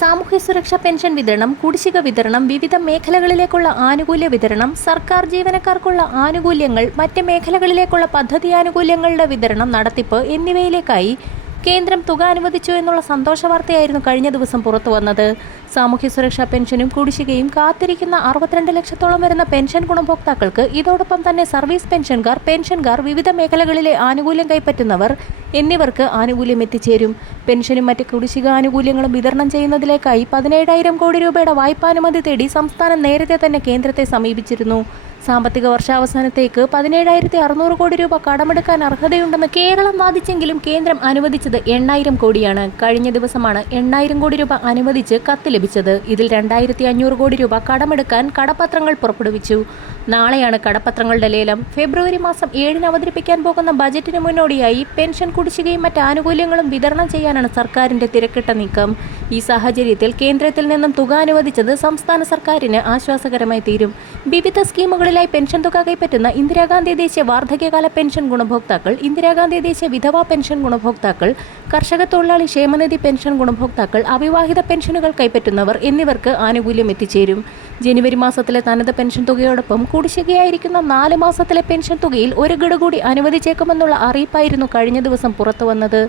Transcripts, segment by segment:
സാമൂഹ്യ സുരക്ഷാ പെൻഷൻ വിതരണം കുടിശ്ശിക വിതരണം വിവിധ മേഖലകളിലേക്കുള്ള ആനുകൂല്യ വിതരണം സർക്കാർ ജീവനക്കാർക്കുള്ള ആനുകൂല്യങ്ങൾ മറ്റ് മേഖലകളിലേക്കുള്ള പദ്ധതി ആനുകൂല്യങ്ങളുടെ വിതരണം നടത്തിപ്പ് എന്നിവയിലേക്കായി കേന്ദ്രം തുക അനുവദിച്ചു എന്നുള്ള സന്തോഷ വാർത്തയായിരുന്നു കഴിഞ്ഞ ദിവസം പുറത്തു വന്നത്. സാമൂഹ്യ സുരക്ഷാ പെൻഷനും കുടിശ്ശികയും കാത്തിരിക്കുന്ന അറുപത്തിരണ്ട് ലക്ഷത്തോളം വരുന്ന പെൻഷൻ ഗുണഭോക്താക്കൾക്ക് ഇതോടൊപ്പം തന്നെ സർവീസ് പെൻഷൻകാർ പെൻഷൻകാർ വിവിധ മേഖലകളിലെ ആനുകൂല്യം കൈപ്പറ്റുന്നവർ എന്നിവർക്ക് ആനുകൂല്യം എത്തിച്ചേരും. പെൻഷനും മറ്റ് കുടിശ്ശിക ആനുകൂല്യങ്ങളും വിതരണം ചെയ്യുന്നതിലേക്കായി പതിനേഴായിരം കോടി രൂപയുടെ വായ്പാനുമതി തേടി സംസ്ഥാനം നേരത്തെ തന്നെ കേന്ദ്രത്തെ സമീപിച്ചിരുന്നു. സാമ്പത്തിക വർഷാവസാനത്തേക്ക് പതിനേഴായിരത്തി അറുന്നൂറ് കോടി രൂപ കടമെടുക്കാൻ അർഹതയുണ്ടെന്ന് കേരളം വാദിച്ചെങ്കിലും കേന്ദ്രം അനുവദിച്ചത് എണ്ണായിരം കോടിയാണ്. കഴിഞ്ഞ ദിവസമാണ് എണ്ണായിരം കോടി രൂപ അനുവദിച്ച് കത്ത് ലഭിച്ചത്. ഇതിൽ രണ്ടായിരത്തി അഞ്ഞൂറ് കോടി രൂപ കടമെടുക്കാൻ കടപ്പത്രങ്ങൾ പുറപ്പെടുവിച്ചു. നാളെയാണ് കടപ്പത്രങ്ങളുടെ ലേലം. ഫെബ്രുവരി മാസം ഏഴിന് അവതരിപ്പിക്കാൻ പോകുന്ന ബജറ്റിന് മുന്നോടിയായി പെൻഷൻ കുടിശ്ശികയും മറ്റ് ആനുകൂല്യങ്ങളും വിതരണം ചെയ്യാനാണ് സർക്കാരിന്റെ തിരക്കിട്ട നീക്കം. ഈ സാഹചര്യത്തിൽ കേന്ദ്രത്തിൽ നിന്നും തുക അനുവദിച്ചത് സംസ്ഥാന സർക്കാരിന് ആശ്വാസകരമായി തീരും. വിവിധ സ്കീമുകളിലായി പെൻഷൻ തുക കൈപ്പറ്റുന്ന ഇന്ദിരാഗാന്ധി ദേശീയ വാർദ്ധക്യകാല പെൻഷൻ ഗുണഭോക്താക്കൾ ഇന്ദിരാഗാന്ധി ദേശീയ വിധവാ പെൻഷൻ ഗുണഭോക്താക്കൾ കർഷക തൊഴിലാളി ക്ഷേമനിധി പെൻഷൻ ഗുണഭോക്താക്കൾ അവിവാഹിത പെൻഷനുകൾ കൈപ്പറ്റുന്നവർ എന്നിവർക്ക് ആനുകൂല്യം എത്തിച്ചേരും. ജനുവരി മാസത്തിലെ തനത് പെൻഷൻ തുകയോടൊപ്പം കുടിശ്ശികയായിരിക്കുന്ന നാല് മാസത്തിലെ പെൻഷൻ തുകയിൽ ഒരു ഗഡു കൂടി അനുവദിച്ചേക്കുമെന്നുള്ള അറിയിപ്പായിരുന്നു കഴിഞ്ഞ ദിവസം പുറത്തുവന്നത്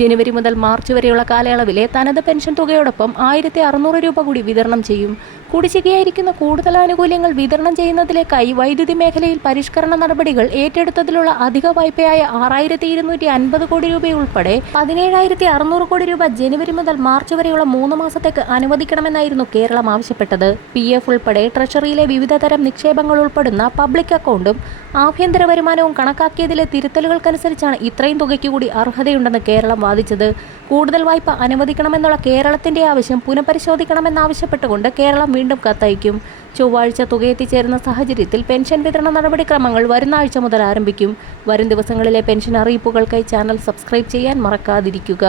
ജനുവരി മുതൽ മാർച്ച് വരെയുള്ള കാലയളവിലെ തനത് പെൻഷൻ തുകയോടൊപ്പം ആയിരത്തി അറുന്നൂറ് രൂപ കൂടി വിതരണം ചെയ്യും. കുടിശ്ശികയായിരിക്കുന്ന കൂടുതൽ ആനുകൂല്യങ്ങൾ വിതരണം ചെയ്യുന്നതിലേക്കായി വൈദ്യുതി മേഖലയിൽ പരിഷ്കരണ നടപടികൾ ഏറ്റെടുത്തതിലുള്ള അധിക വായ്പയായ ആറായിരത്തി ഇരുന്നൂറ്റി അൻപത് കോടി രൂപയുൾപ്പെടെ പതിനേഴായിരത്തി അറുന്നൂറ് കോടി രൂപ ജനുവരി മുതൽ മാർച്ച് വരെയുള്ള മൂന്ന് മാസത്തേക്ക് അനുവദിക്കണമെന്നായിരുന്നു കേരളം ആവശ്യപ്പെട്ടത്. പി എഫ് ഉൾപ്പെടെ ട്രഷറിയിലെ വിവിധ തരം നിക്ഷേപങ്ങൾ ഉൾപ്പെടുന്ന പബ്ലിക് അക്കൗണ്ടും ആഭ്യന്തര വരുമാനവും കണക്കാക്കിയതിലെ തിരുത്തലുകൾക്കനുസരിച്ചാണ് ഇത്രയും തുകയ്ക്ക് കൂടി അർഹതയുണ്ടെന്ന് കേരളം വാദിച്ചത്. കൂടുതൽ വായ്പ അനുവദിക്കണമെന്നുള്ള കേരളത്തിന്റെ ആവശ്യം പുനഃപരിശോധിക്കണമെന്നാവശ്യപ്പെട്ടുകൊണ്ട് കേരളം വീണ്ടും കത്തയക്കും. ചൊവ്വാഴ്ച തുക എത്തിച്ചേരുന്ന സാഹചര്യത്തിൽ പെൻഷൻ വിതരണ നടപടിക്രമങ്ങൾ വരുന്ന ആഴ്ച മുതൽ ആരംഭിക്കും. വരും ദിവസങ്ങളിലെ പെൻഷൻ അറിയിപ്പുകൾക്കായി ചാനൽ സബ്സ്ക്രൈബ് ചെയ്യാൻ മറക്കാതിരിക്കുക.